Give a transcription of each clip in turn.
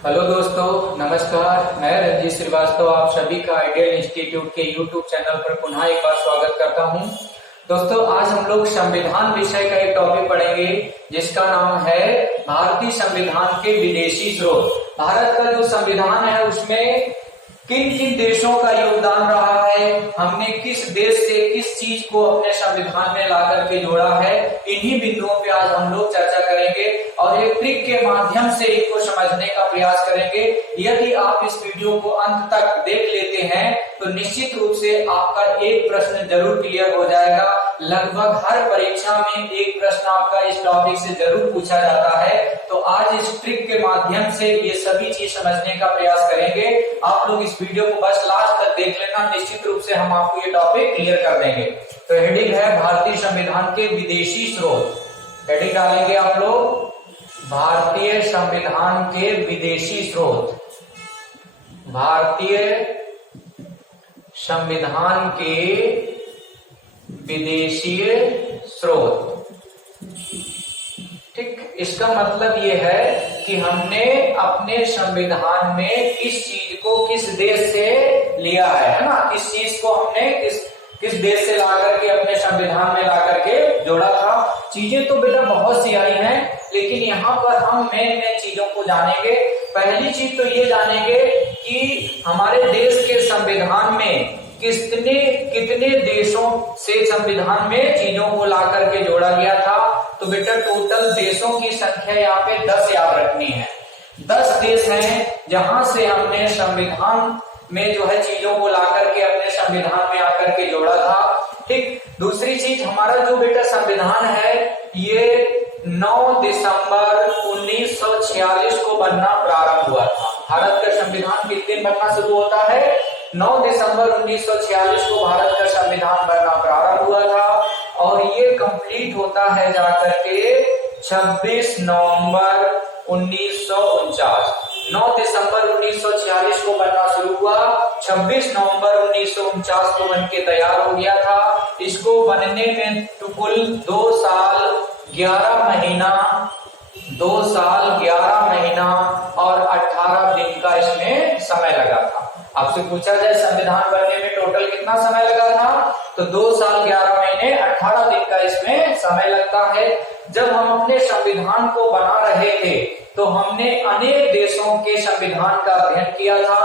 Hello दोस्तों, नमस्कार। मैं रंजीत श्रीवास्तव आप सभी का आइडियल इंस्टीट्यूट के यूट्यूब चैनल पर पुनः एक बार स्वागत करता हूं। दोस्तों, आज हम लोग संविधान विषय का एक टॉपिक पढ़ेंगे जिसका नाम है भारतीय संविधान के विदेशी स्रोत। भारत का जो संविधान है उसमें किन किन देशों का योगदान रहा है, हमने किस देश से किस चीज को अपने संविधान में ला करके जोड़ा है, इन्हीं बिंदुओं पे आज हम लोग चर्चा करेंगे और एक ट्रिक के माध्यम से इनको समझने का प्रयास करेंगे। यदि आप इस वीडियो को अंत तक देख लेते हैं तो निश्चित रूप से आपका एक प्रश्न जरूर क्लियर हो जाएगा। लगभग हर परीक्षा में एक प्रश्न आपका इस टॉपिक से जरूर पूछा जाता है। तो आज इस ट्रिक के माध्यम से ये सभी चीज समझने का प्रयास करेंगे। आप लोग इस वीडियो को बस लास्ट तक देख लेना, निश्चित रूप से हम आपको ये टॉपिक क्लियर कर देंगे। तो हेडिंग है भारतीय संविधान के विदेशी स्रोत। हेडिंग डालेंगे आप लोग भारतीय संविधान के विदेशी स्रोत। भारतीय संविधान के विदेशी स्रोत। ठीक, इसका मतलब ये है कि हमने अपने संविधान में किस चीज को किस देश से लिया है ना, किस चीज को हमने किस देश से ला करके अपने संविधान में ला करके जोड़ा था। चीजें तो बेटा बहुत सी आई हैं, लेकिन यहाँ पर हम मेन चीजों को जानेंगे। पहली चीज तो ये जानेंगे कि हमारे देश के संविधान में कितने देशों से संविधान में चीजों को ला करके जोड़ा गया था। तो बेटा टोटल देशों की संख्या यहाँ पे 10 याद रखनी है। 10 देश हैं जहां से हमने संविधान में जो है चीजों को ला करके अपने संविधान में आकर के जोड़ा था। ठीक, दूसरी चीज हमारा जो बेटा संविधान है ये 9 दिसंबर 1946 को बनना प्रारंभ हुआ था। भारत का संविधान किस दिन बनना शुरू होता है? 9 दिसंबर 1946 को भारत का संविधान बनना प्रारंभ हुआ था और ये कंप्लीट होता है जाकर के 26 नवंबर 1949। 9 दिसंबर 1946 को बनना शुरू हुआ, 26 नवंबर 1949 को बन के तैयार हो गया था। इसको बनने में कुल 2 साल 11 महीना और 18 दिन का इसमें समय लगा था। आपसे पूछा जाए संविधान बनने में टोटल कितना समय लगा था, तो 2 साल 11 महीने 18 दिन का इसमें समय लगता है। जब हम अपने संविधान को बना रहे थे तो हमने अनेक देशों के संविधान का अध्ययन किया था।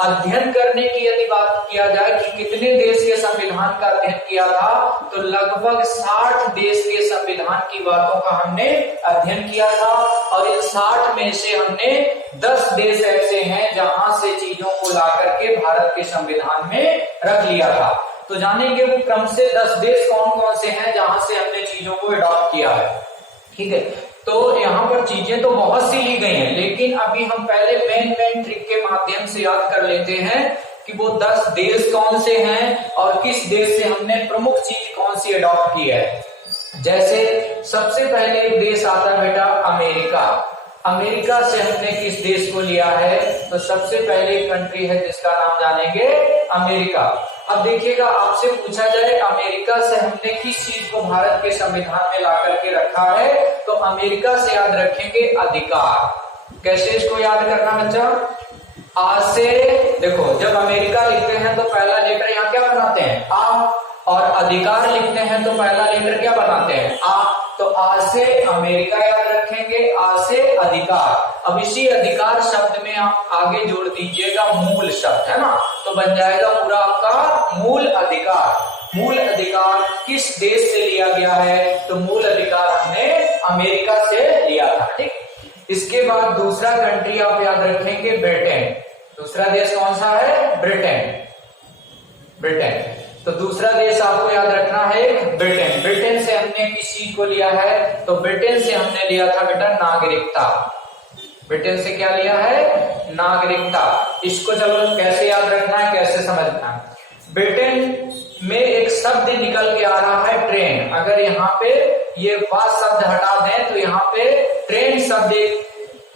अध्ययन करने की यदि बात किया जाए कि कितने देश के संविधान का अध्ययन किया था, तो लगभग 60 देश के संविधान की बातों का हमने अध्ययन किया था और इन 60 में से हमने 10 देश ऐसे हैं जहां से चीजों को ला करके भारत के संविधान में रख लिया था। तो जानेंगे वो क्रम से 10 देश कौन कौन से हैं जहां से हमने चीजों को अडॉप्ट किया है। ठीक है, तो यहाँ पर चीजें तो बहुत सी ली गई हैं, लेकिन अभी हम पहले मेन ट्रिक के माध्यम से याद कर लेते हैं कि वो 10 देश कौन से हैं और किस देश से हमने प्रमुख चीज कौन सी अडॉप्ट की है। जैसे सबसे पहले एक देश आता है बेटा अमेरिका। अमेरिका से हमने किस देश को लिया है, तो सबसे पहले कंट्री है जिसका नाम जानेंगे अमेरिका। अब देखिएगा, आपसे पूछा जाए अमेरिका से हमने किस चीज को भारत के संविधान में ला करके रखा है, तो अमेरिका से याद रखेंगे अधिकार। कैसे इसको याद करना बच्चा? आ से देखो, जब अमेरिका लिखते हैं तो पहला लेटर यहाँ क्या बनाते हैं? आ, और अधिकार लिखते हैं तो पहला लेटर क्या बनाते हैं? आ। तो आ से अमेरिका याद रखेंगे, आ से अधिकार। अब इसी अधिकार शब्द में आप आगे जोड़ दीजिएगा मूल शब्द, है ना, तो बन जाएगा पूरा आपका मूल अधिकार। मूल अधिकार किस देश से लिया गया है, तो मूल अधिकार हमने अमेरिका से लिया था। ठीक, इसके बाद दूसरा कंट्री आप याद रखेंगे ब्रिटेन। दूसरा देश कौन सा है? ब्रिटेन। तो दूसरा देश आपको याद रखना है ब्रिटेन। ब्रिटेन से हमने किस चीज को लिया है, तो ब्रिटेन से हमने लिया था बेटा नागरिकता। ब्रिटेन से क्या लिया है? नागरिकता। इसको चलो कैसे याद रखना है, कैसे समझना है। ब्रिटेन में एक शब्द निकल के आ रहा है ट्रेन। अगर यहाँ पे ये वास शब्द हटा दें तो यहाँ पे ट्रेन शब्द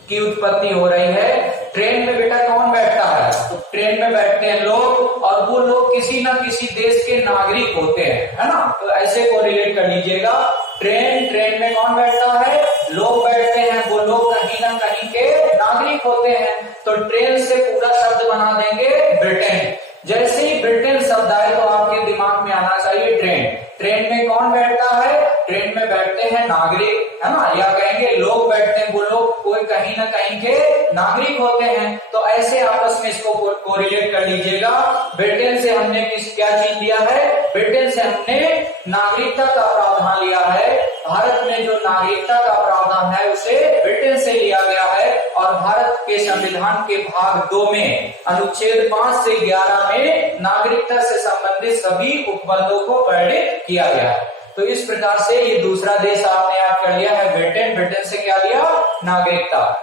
की उत्पत्ति हो रही है। ट्रेन में बेटा कौन बैठता है, तो ट्रेन में बैठते हैं लोग, और वो लोग किसी ना किसी देश के नागरिक होते हैं, है ना। तो ऐसे को रिलेट कर लीजिएगा। ट्रेन में कौन बैठता है? लोग बैठते हैं, वो लोग कहीं ना कहीं के नागरिक नागरिक होते हैं, तो ट्रेन से पूरा शब्द बना देंगे ब्रिटेन। जैसे ही ब्रिटेन शब्द आए तो आपके दिमाग में आना चाहिए ट्रेन। ट्रेन में कौन बैठता है? ट्रेन में बैठते हैं नागरिक, है ना, या कहेंगे लोग बैठते हैं, वो लोग कोई कहीं ना कहीं के नागरिक होते हैं। तो ऐसे आपस में इसको कोरिलेट कर लीजिएगा। ब्रिटेन से हमने क्या चीज लिया है? ब्रिटेन से हमने नागरिकता का प्रावधान लिया है। भारत में जो नागरिकता का प्रावधान है उसे ब्रिटेन से लिया गया है, और भारत के संविधान के भाग 2 में अनुच्छेद 5 से 11 में नागरिकता से संबंधित सभी उपबंधों को वर्णित किया गया है। तो इस प्रकार से ये दूसरा देश आपने याद कर लिया है ब्रिटेन। ब्रिटेन से क्या लिया? नागरिकता।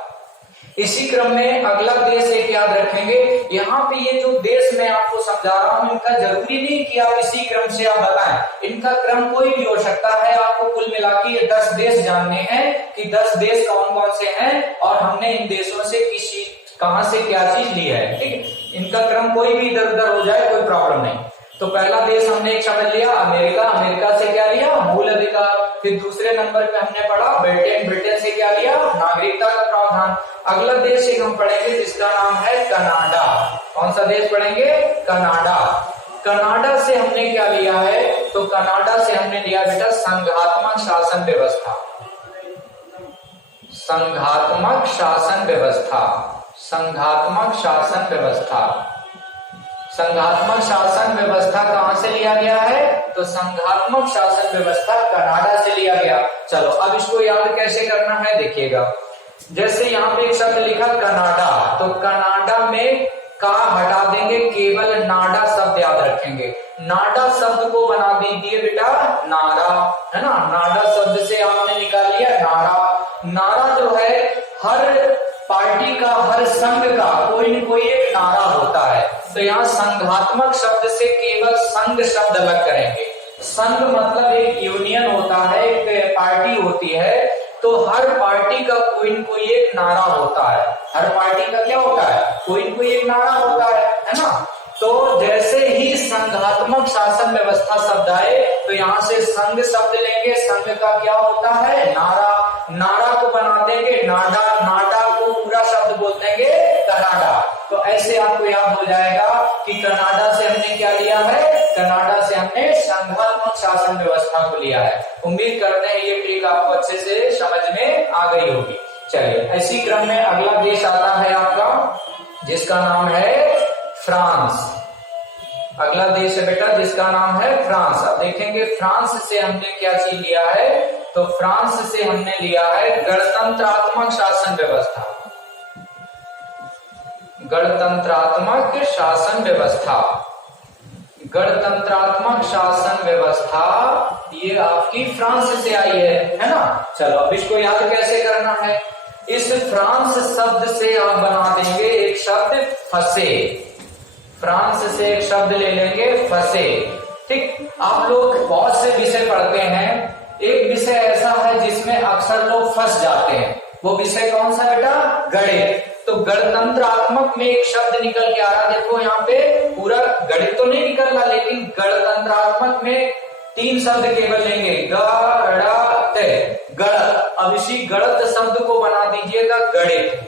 इसी क्रम में अगला देश एक याद रखेंगे। यहाँ पे ये जो देश मैं आपको समझा रहा हूँ, इनका जरूरी नहीं कि आप इसी क्रम से आप बताएं, इनका क्रम कोई भी हो सकता है। आपको कुल मिला के ये 10 देश जानने हैं कि 10 देश कौन कौन से हैं, और हमने इन देशों से किसी कहां से क्या चीज ली है। ठीक है, इनका क्रम कोई भी इधर उधर हो जाए कोई प्रॉब्लम नहीं। तो पहला देश हमने एक समझ लिया अमेरिका। अमेरिका से क्या लिया? मूल अधिकार। फिर दूसरे नंबर पे हमने पढ़ा ब्रिटेन। ब्रिटेन से क्या लिया? नागरिकता का प्रावधान। अगला देश एक हम पढ़ेंगे जिसका नाम है कनाडा। कौन सा देश पढ़ेंगे? कनाडा। कनाडा से हमने क्या लिया है? तो कनाडा से हमने लिया बेटा संघात्मक शासन व्यवस्था। संघात्मक शासन व्यवस्था। संघात्मक शासन व्यवस्था। संघात्मक शासन व्यवस्था कहां से लिया गया है? तो संघात्मक शासन व्यवस्था कनाडा से लिया गया। चलो अब इसको याद कैसे करना है देखिएगा। जैसे यहाँ पे एक शब्द लिखा कनाडा, तो कनाडा में का हटा देंगे, केवल नाडा शब्द याद रखेंगे। नाडा शब्द को बना दीजिए बेटा नारा, है ना। नाडा शब्द से आपने निकाल लिया नारा। नारा जो है हर पार्टी का, हर संघ का कोई न कोई एक नारा होता है। तो यहाँ संघात्मक शब्द से केवल संघ शब्द अलग करेंगे। संघ मतलब एक यूनियन होता है, एक पार्टी होती है, तो हर पार्टी का कोई न कोई एक नारा होता है। हर पार्टी का क्या होता है? कोई न कोई एक नारा होता है ना। तो जैसे ही संघात्मक शासन व्यवस्था शब्द आए तो यहाँ से संघ शब्द लेंगे। संघ का क्या होता है? नारा। नारा को बना देंगे नाडा। नाडा को पूरा शब्द बोल देंगे कनाडा। तो ऐसे आपको याद हो जाएगा कि कनाडा से हमने क्या लिया है? कनाडा से हमने संघात्मक शासन व्यवस्था को लिया है। उम्मीद करते हैं ये ट्रिक आपको अच्छे से समझ में आ गई होगी। चलिए इसी क्रम में अगला देश आता है आपका जिसका नाम है फ्रांस। अगला देश है बेटा जिसका नाम है फ्रांस। अब देखेंगे फ्रांस से हमने क्या चीज लिया है? तो फ्रांस से हमने लिया है गणतंत्रात्मक शासन व्यवस्था। गणतंत्रात्मक शासन व्यवस्था। गणतंत्रात्मक शासन व्यवस्था ये आपकी फ्रांस से आई है ना। चलो अब इसको याद कैसे करना है? इस फ्रांस शब्द से आप बना देंगे एक शब्द फंसे। फ्रांस से एक शब्द ले लेंगे फंसे। ठीक, आप लोग बहुत से विषय पढ़ते हैं, एक विषय ऐसा है जिसमें अक्सर लोग फंस जाते हैं। वो विषय कौन सा बेटा? गणित। तो गणतंत्रात्मक में एक शब्द निकल के आ रहा, देखो यहाँ पे पूरा गणित तो नहीं निकल रहा, लेकिन गणतंत्रात्मक में 3 शब्द केवल लेंगे, गणत। गणत। अब इसी गणत शब्द को बना दीजिएगा गणित।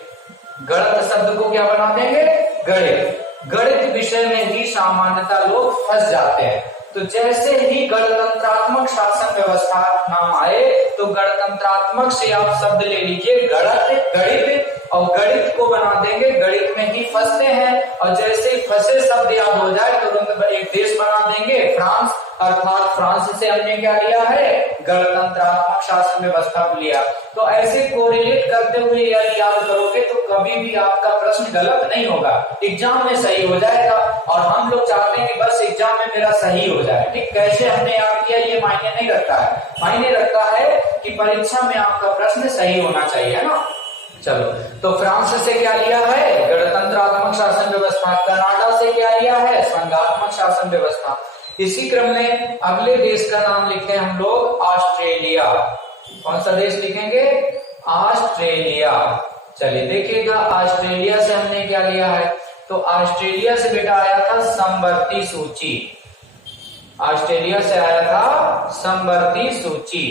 गणत शब्द को क्या बना देंगे? गणित। गणित विषय में ही सामान्यतः लोग फंस जाते हैं। तो जैसे ही गणतंत्रात्मक शासन व्यवस्था नाम आए तो गणतंत्रात्मक से आप शब्द ले लीजिए गणित, और गणित को बना देंगे, गणित में ही फंसते हैं। और जैसे ही फंसे शब्द याद हो जाए तो एक देश बना देंगे फ्रांस। अर्थात फ्रांस से हमने क्या लिया है? गणतंत्रात्मक शासन व्यवस्था को लिया। तो ऐसे कोरिलेट करते हुए याद करोगे तो कभी भी आपका प्रश्न गलत नहीं होगा, एग्जाम में सही हो जाएगा। और हम लोग चाहते हैं कि बस एग्जाम में मेरा सही हो जाए। ठीक, कैसे हमने याद किया ये मायने नहीं रखता है। मायने रखता है कि परीक्षा में आपका प्रश्न सही होना चाहिए, है ना। चलो तो फ्रांस से क्या लिया है? गणतंत्रात्मक शासन व्यवस्था। कनाडा से क्या लिया है? संघात्मक शासन व्यवस्था। इसी क्रम में अगले देश का नाम लिखते हैं हम लोग ऑस्ट्रेलिया। कौन सा देश लिखेंगे? ऑस्ट्रेलिया। चलिए देखिएगा ऑस्ट्रेलिया से हमने क्या लिया है? तो ऑस्ट्रेलिया से बेटा आया था समवर्ती सूची। ऑस्ट्रेलिया से आया था समवर्ती सूची,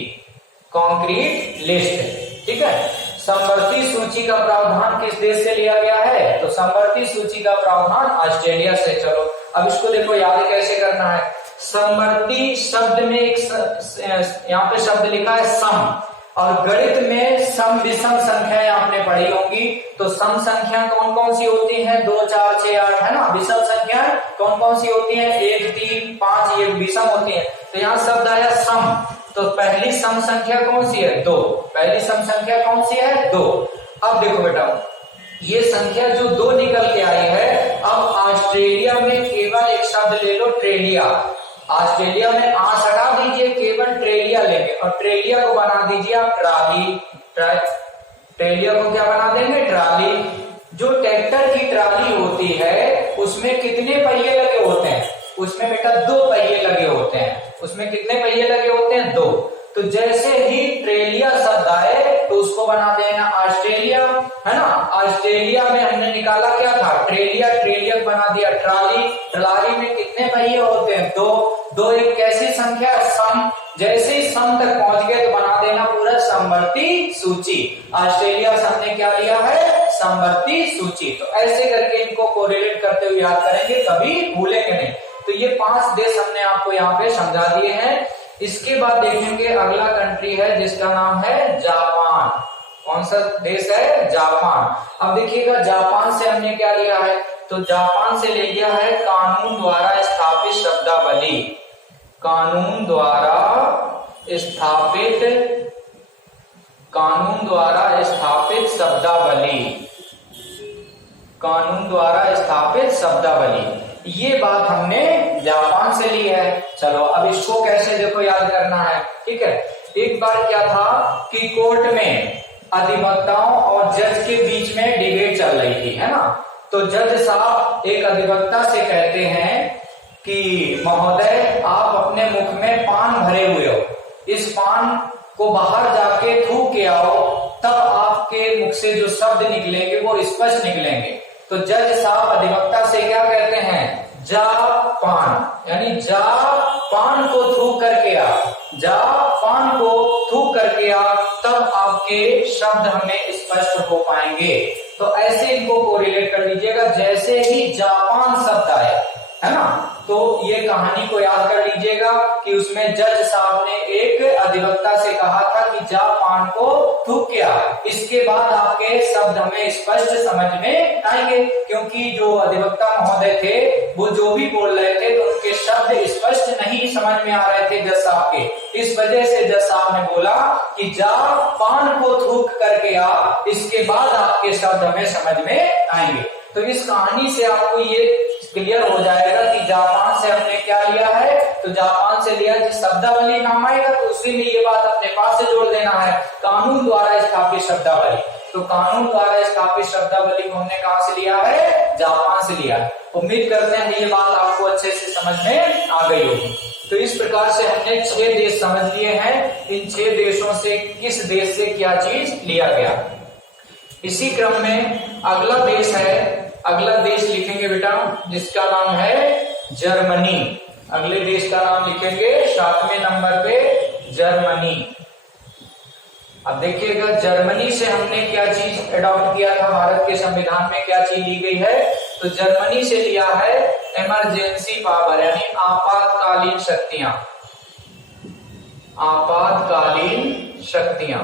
कॉन्क्रीट लिस्ट। ठीक है, समवर्ती सूची का प्रावधान किस देश से लिया गया है? तो समवर्ती सूची का प्रावधान ऑस्ट्रेलिया से। चलो अब इसको देखो याद कैसे करना है। समवर्ती शब्द में एक यहाँ पे शब्द लिखा है सम, और गणित में सम विषम संख्याएं आपने पढ़ी होंगी। तो सम संख्या कौन कौन सी होती हैं? 2 4 6 8 है ना। विषम संख्याएं कौन कौन सी होती हैं? 1 3 5 ये विषम होती हैं। तो यहाँ शब्द आया सम, तो पहली सम संख्या कौन सी है? 2। पहली सम संख्या कौन सी है? 2। अब देखो बेटा, ये संख्या जो 2 निकल के आई है, अब ऑस्ट्रेलिया में केवल एक शब्द ले लो, ट्रेलिया। ऑस्ट्रेलिया में आंस हटा दीजिए, केवल ट्रेलिया लेंगे, और ट्रेलिया को बना दीजिए आप ट्राली। ट्रेलिया को क्या बना देंगे? ट्राली। जो ट्रैक्टर की ट्राली होती है उसमें कितने पहिए लगे होते हैं? उसमें बेटा 2 पहिए लगे होते हैं। उसमें कितने पहिए लगे होते हैं? 2। तो जैसे ही ट्रेलिया शब्द आए तो उसको बना देना ऑस्ट्रेलिया, है ना। ऑस्ट्रेलिया में हमने निकाला क्या था? ट्रेलिया। ट्रेलिया बना दिया ट्राली। ट्राली में कितने पहिए होते हैं? 2। 2 एक कैसी संख्या? सम। जैसे ही सम तक पहुंच गए तो बना देना पूरा समवर्ती सूची। ऑस्ट्रेलिया से हमने क्या लिया है? समवर्ती सूची। तो ऐसे करके इनको कोरिलेट करते हुए याद करेंगे, कभी भूलेंगे नहीं। तो ये 5 देश हमने आपको यहाँ पे समझा दिए हैं। इसके बाद देखेंगे अगला कंट्री है जिसका नाम है जापान। कौन सा देश है? जापान। अब देखिएगा जापान से हमने क्या लिया है? तो जापान से ले लिया है कानून द्वारा स्थापित शब्दावली। कानून द्वारा स्थापित शब्दावली। कानून द्वारा स्थापित शब्दावली, ये बात हमने जापान से ली है। चलो अब इसको कैसे देखो याद करना है, ठीक है। एक बार क्या था कि कोर्ट में अधिवक्ताओं और जज के बीच में डिबेट चल रही थी, है ना। तो जज साहब एक अधिवक्ता से कहते हैं कि महोदय आप अपने मुख में पान भरे हुए हो, इस पान को बाहर जाके थूक के आओ, तब आपके मुख से जो शब्द निकलेंगे वो स्पष्ट निकलेंगे। तो जज साहब अधिवक्ता से क्या कहते हैं? जा पान, यानी जा पान को थूक करके आ, जा पान को थूक करके आ, तब आपके शब्द हमें स्पष्ट हो पाएंगे। तो ऐसे इनको कोरिलेट कर लीजिएगा। जैसे ही जापान शब्द आए, है ना, तो ये कहानी को याद कर लीजिएगा कि उसमें जज साहब ने एक अधिवक्ता से कहा था कि जा पान को थूक के आ। इसके बाद आपके शब्द हमें स्पष्ट समझ में आएंगे, क्योंकि जो अधिवक्ता महोदय थे वो जो भी बोल रहे थे तो उनके शब्द स्पष्ट नहीं समझ में आ रहे थे जज साहब के। इस वजह से जज साहब ने बोला कि जा पान को थूक करके आ, इसके बाद आपके शब्द हमें समझ में आएंगे। तो इस कहानी से आपको ये क्लियर हो जाएगा कि जापान से हमने क्या लिया है। तो जापान से लिया जिस शब्दावली नाम आएगा तो उसी में ये बात अपने पास से जोड़ देना है, कानून द्वारा स्थापित शब्दावली। तो कानून द्वारा स्थापित शब्दावली को हमने कहां से लिया है? जापान से लिया है। उम्मीद करते हैं ये बात आपको अच्छे से समझ में आ गई होगी। तो इस प्रकार से हमने 6 देश समझ लिए हैं। इन 6 देशों से किस देश से क्या चीज लिया गया। इसी क्रम में अगला देश है, अगला देश लिखेंगे बेटा जिसका नाम है जर्मनी। अगले देश का नाम लिखेंगे 7वें नंबर पे जर्मनी। अब देखिएगा जर्मनी से हमने क्या चीज अडॉप्ट किया था, भारत के संविधान में क्या चीज ली गई है। तो जर्मनी से लिया है इमरजेंसी पावर, यानी आपातकालीन शक्तियां। आपातकालीन शक्तियां,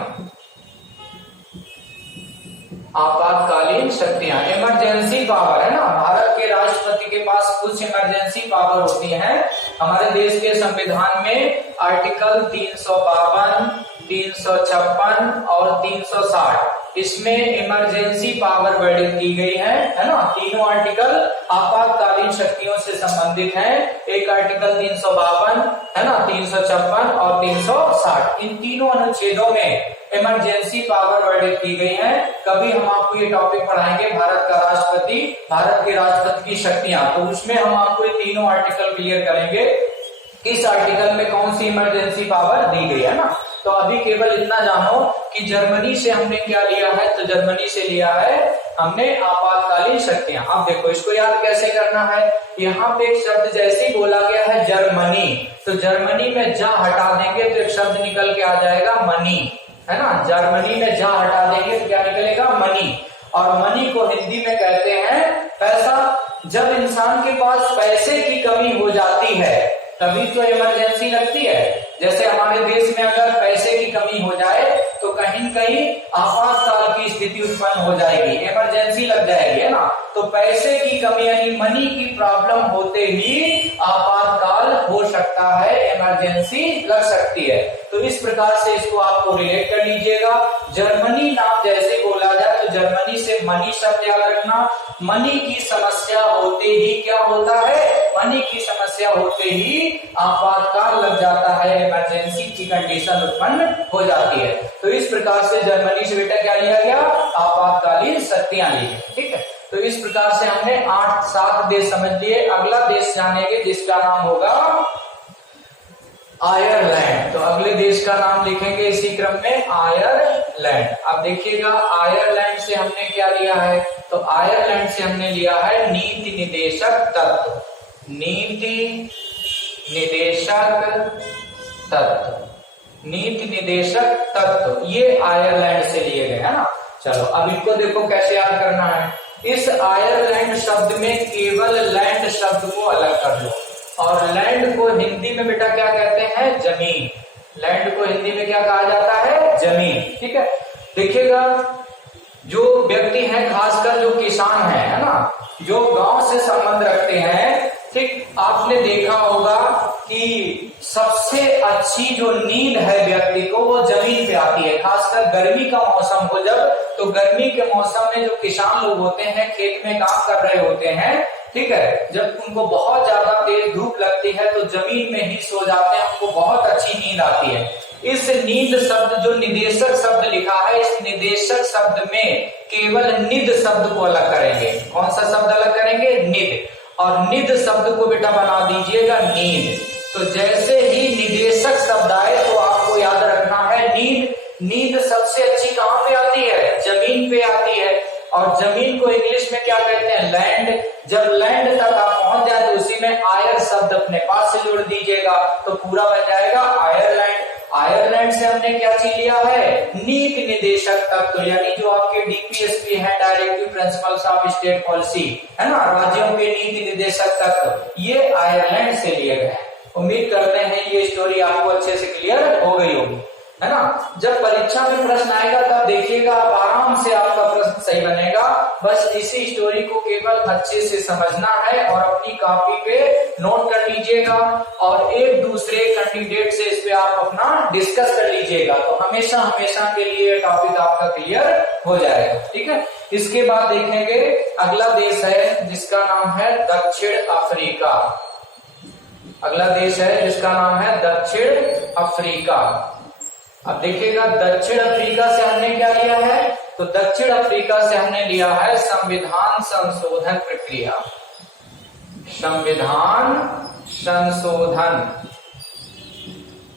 आपातकालीन शक्तियां, इमरजेंसी पावर, है ना। भारत के राष्ट्रपति के पास कुछ इमरजेंसी पावर होती हैं। हमारे देश के संविधान में आर्टिकल 352, 356 और 360 इसमें इमरजेंसी पावर वर्णित की गई है ना। तीनों आर्टिकल आपातकालीन शक्तियों से संबंधित हैं। एक आर्टिकल 352 है ना, 356 और 360, इन तीनों अनुच्छेदों में इमरजेंसी पावर वर्णित की गई है। कभी हम आपको ये टॉपिक पढ़ाएंगे भारत का राष्ट्रपति, भारत के राष्ट्रपति की शक्तियां, तो उसमें हम आपको ये तीनों आर्टिकल क्लियर करेंगे किस आर्टिकल में कौन सी इमरजेंसी पावर दी गई है ना। तो अभी केवल इतना जानो कि जर्मनी से हमने क्या लिया है। तो जर्मनी से लिया है हमने आपातकालीन शक्तियां। अब देखो इसको याद कैसे करना है। यहाँ पे एक शब्द जैसे ही बोला गया है जर्मनी, तो जर्मनी में जा हटा देंगे तो एक शब्द निकल के आ जाएगा मनी। है ना, जर्मनी में जा हटा देंगे तो क्या निकलेगा, मनी। और मनी को हिंदी में कहते हैं पैसा। जब इंसान के पास पैसे की कमी हो जाती है तभी तो इमरजेंसी लगती है। जैसे हमारे देश में अगर पैसे की कमी हो जाए तो कहीं न कहीं आपातकाल की स्थिति उत्पन्न हो जाएगी, इमरजेंसी लग जाएगी, है ना। तो पैसे की कमी यानी मनी की प्रॉब्लम होते ही आपातकाल हो सकता है, इमरजेंसी लग सकती है। तो इस प्रकार से इसको आपको रिलेट कर लीजिएगा। जर्मनी नाम जैसे बोला जाए तो जर्मनी से मनी शब्द याद रखना। मनी की समस्या होते ही क्या होता है, मनी की समस्या होते ही आपातकाल लग जाता है, इमरजेंसी की कंडीशन उत्पन्न हो जाती है। तो इस प्रकार से जर्मनी से बेटा क्या लिया गया, आपातकालीन शक्तियां ली। ठीक है, तो इस प्रकार से हमने 8-7 देश समझ लिए। अगला देश जानेंगे जिसका नाम होगा आयरलैंड। तो अगले देश का नाम लिखेंगे इसी क्रम में, आयरलैंड। अब देखिएगा आयरलैंड से हमने क्या लिया है, तो आयरलैंड से हमने लिया है नीति निदेशक तत्व। नीति निदेशक तत्व, नीति निदेशक तत्व, ये आयरलैंड से लिए गए, है ना। चलो अब इनको देखो कैसे याद करना है। इस आयरलैंड शब्द में केवल लैंड शब्द को अलग कर लो, और लैंड को हिंदी में बेटा क्या कहते हैं, जमीन। लैंड को हिंदी में क्या कहा जाता है, जमीन। ठीक है, देखिएगा जो व्यक्ति हैं, खासकर जो किसान है ना, जो गांव से संबंध रखते हैं, ठीक, आपने देखा होगा कि सबसे अच्छी जो नींद है व्यक्ति को वो जमीन पे आती है। खासकर गर्मी का मौसम हो जब, तो गर्मी के मौसम में जो किसान लोग होते हैं खेत में काम कर रहे होते हैं, ठीक है, जब उनको बहुत ज्यादा तेज धूप लगती है तो जमीन में ही सो जाते हैं, उनको बहुत अच्छी नींद आती है। इस नींद शब्द जो निदेशक शब्द लिखा है, इस निदेशक शब्द में केवल निद शब्द को अलग करेंगे। कौन सा शब्द अलग करेंगे, निद। और निद शब्द को बेटा बना दीजिएगा नींद। तो जैसे ही निदेशक शब्द आए तो आपको याद रखना है नींद। नींद सबसे अच्छी कहां पे आती है, जमीन पे आती है। और जमीन को इंग्लिश में क्या कहते हैं, लैंड। जब लैंड तक आप पहुंच जाए तो उसी में आयर शब्द अपने पास से जोड़ दीजिएगा तो पूरा बन जाएगा आयरलैंड। आयरलैंड से हमने क्या चीज लिया है, नीति निदेशक तत्व, यानी जो आपके डीपीएसपी है, directive principles of state policy, है ना, राज्यों के नीति निदेशक तत्व, ये आयरलैंड से लिए गए। उम्मीद करते हैं ये स्टोरी आपको अच्छे से क्लियर हो गई होगी, है ना। जब परीक्षा में प्रश्न आएगा तब देखिएगा आप आराम से आपका प्रश्न सही बनेगा। बस इसी स्टोरी को केवल अच्छे से समझना है और अपनी कॉपी पे नोट कर लीजिएगा और एक दूसरे कैंडिडेट से इस पे आप अपना डिस्कस कर लीजिएगा, तो हमेशा हमेशा के लिए टॉपिक आपका क्लियर हो जाएगा। ठीक है, इसके बाद देखेंगे अगला देश है जिसका नाम है दक्षिण अफ्रीका। अगला देश है जिसका नाम है दक्षिण अफ्रीका। अब देखिएगा दक्षिण अफ्रीका से हमने क्या लिया है, तो दक्षिण अफ्रीका से हमने लिया है संविधान संशोधन प्रक्रिया। संविधान संशोधन,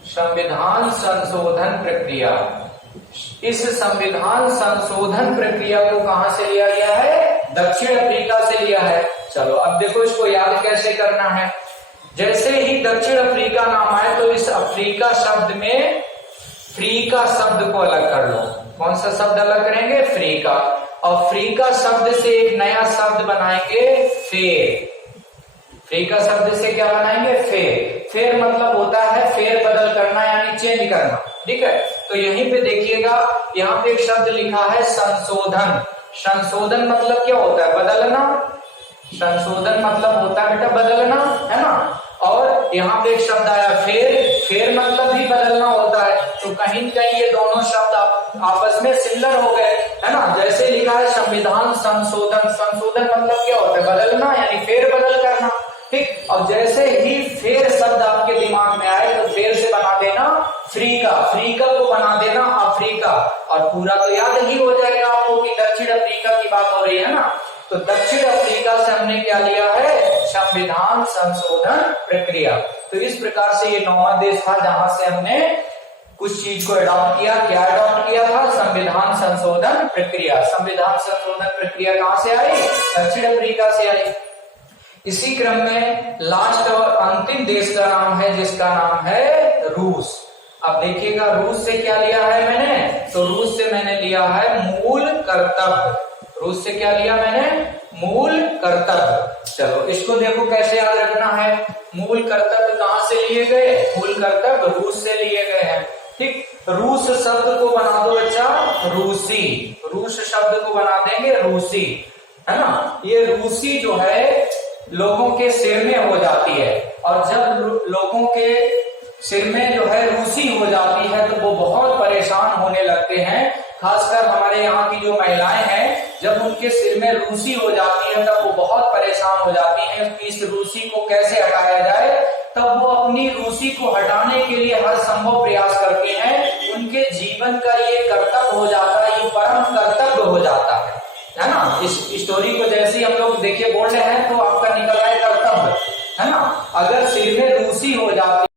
संविधान संशोधन प्रक्रिया। इस संविधान संशोधन प्रक्रिया को कहां से लिया गया है, दक्षिण अफ्रीका से लिया है। चलो अब देखो इसको याद कैसे करना है। जैसे ही दक्षिण अफ्रीका नाम आए तो इस अफ्रीका शब्द में फ्रीका शब्द को अलग कर लो। कौन सा शब्द अलग करेंगे, फ्रीका। और फ्रीका शब्द से एक नया शब्द बनाएंगे फेर। फ्रीका शब्द से क्या बनाएंगे, फेर। फेर मतलब होता है फेर बदल करना यानी चेंज करना। ठीक है, तो यहीं पे देखिएगा यहाँ पे एक शब्द लिखा है संशोधन। संशोधन मतलब क्या होता है, बदलना। संशोधन मतलब होता है बेटा बदलना, है ना। और यहाँ पे एक शब्द आया फेर, फेर मतलब भी बदलना होता है। तो कहीं न कहीं ये दोनों शब्द आपस में सिमिलर हो गए, है ना। जैसे लिखा है संविधान संशोधन, संशोधन मतलब क्या होता है, बदलना यानी फेर बदल करना। ठीक, और जैसे ही फेर शब्द आपके दिमाग में आए तो फेर से बना देना फ्रीका, फ्रीका को बना देना अफ्रीका, और पूरा तो याद ही हो जाएगा आपको कि दक्षिण अफ्रीका की बात हो रही है ना। तो दक्षिण अफ्रीका से हमने क्या लिया है, संविधान संशोधन प्रक्रिया। तो इस प्रकार से ये 9वां देश था जहां से हमने कुछ चीज को अडॉप्ट किया। क्या अडॉप्ट किया था, संविधान संशोधन प्रक्रिया। संविधान संशोधन प्रक्रिया कहां से आई, दक्षिण अफ्रीका से आई। इसी क्रम में लास्ट और अंतिम देश का नाम है जिसका नाम है रूस। अब देखिएगा रूस से क्या लिया है मैंने, तो रूस से मैंने लिया है मूल कर्तव्य। रूस से क्या लिया मैंने, मूल कर्तव्य। चलो इसको देखो कैसे याद रखना है। मूल कर्तव्य कहां से लिए गए, मूल कर्तव्य रूस से लिए गए हैं। ठीक, रूस शब्द को बना दो बच्चा रूसी, रूस शब्द को बना देंगे रूसी, है ना। ये रूसी जो है लोगों के सिर में हो जाती है, और जब लोगों के सिर में जो है रूसी हो जाती है तो वो बहुत परेशान होने लगते हैं। खासकर हमारे यहाँ की जो महिलाएं हैं, जब उनके सिर में रूसी हो जाती है तब वो बहुत परेशान हो जाती हैं कि इस रूसी को कैसे हटाया जाए। तब वो अपनी रूसी को हटाने के लिए हर संभव प्रयास करते हैं। उनके जीवन का ये कर्तव्य हो जाता है, ये परम कर्तव्य हो जाता है ना। इस स्टोरी को जैसे ही हम लोग देखिए बोल रहे हैं तो आपका निकल रहा है कर्तव्य, है ना। अगर सिर में रूसी हो जाती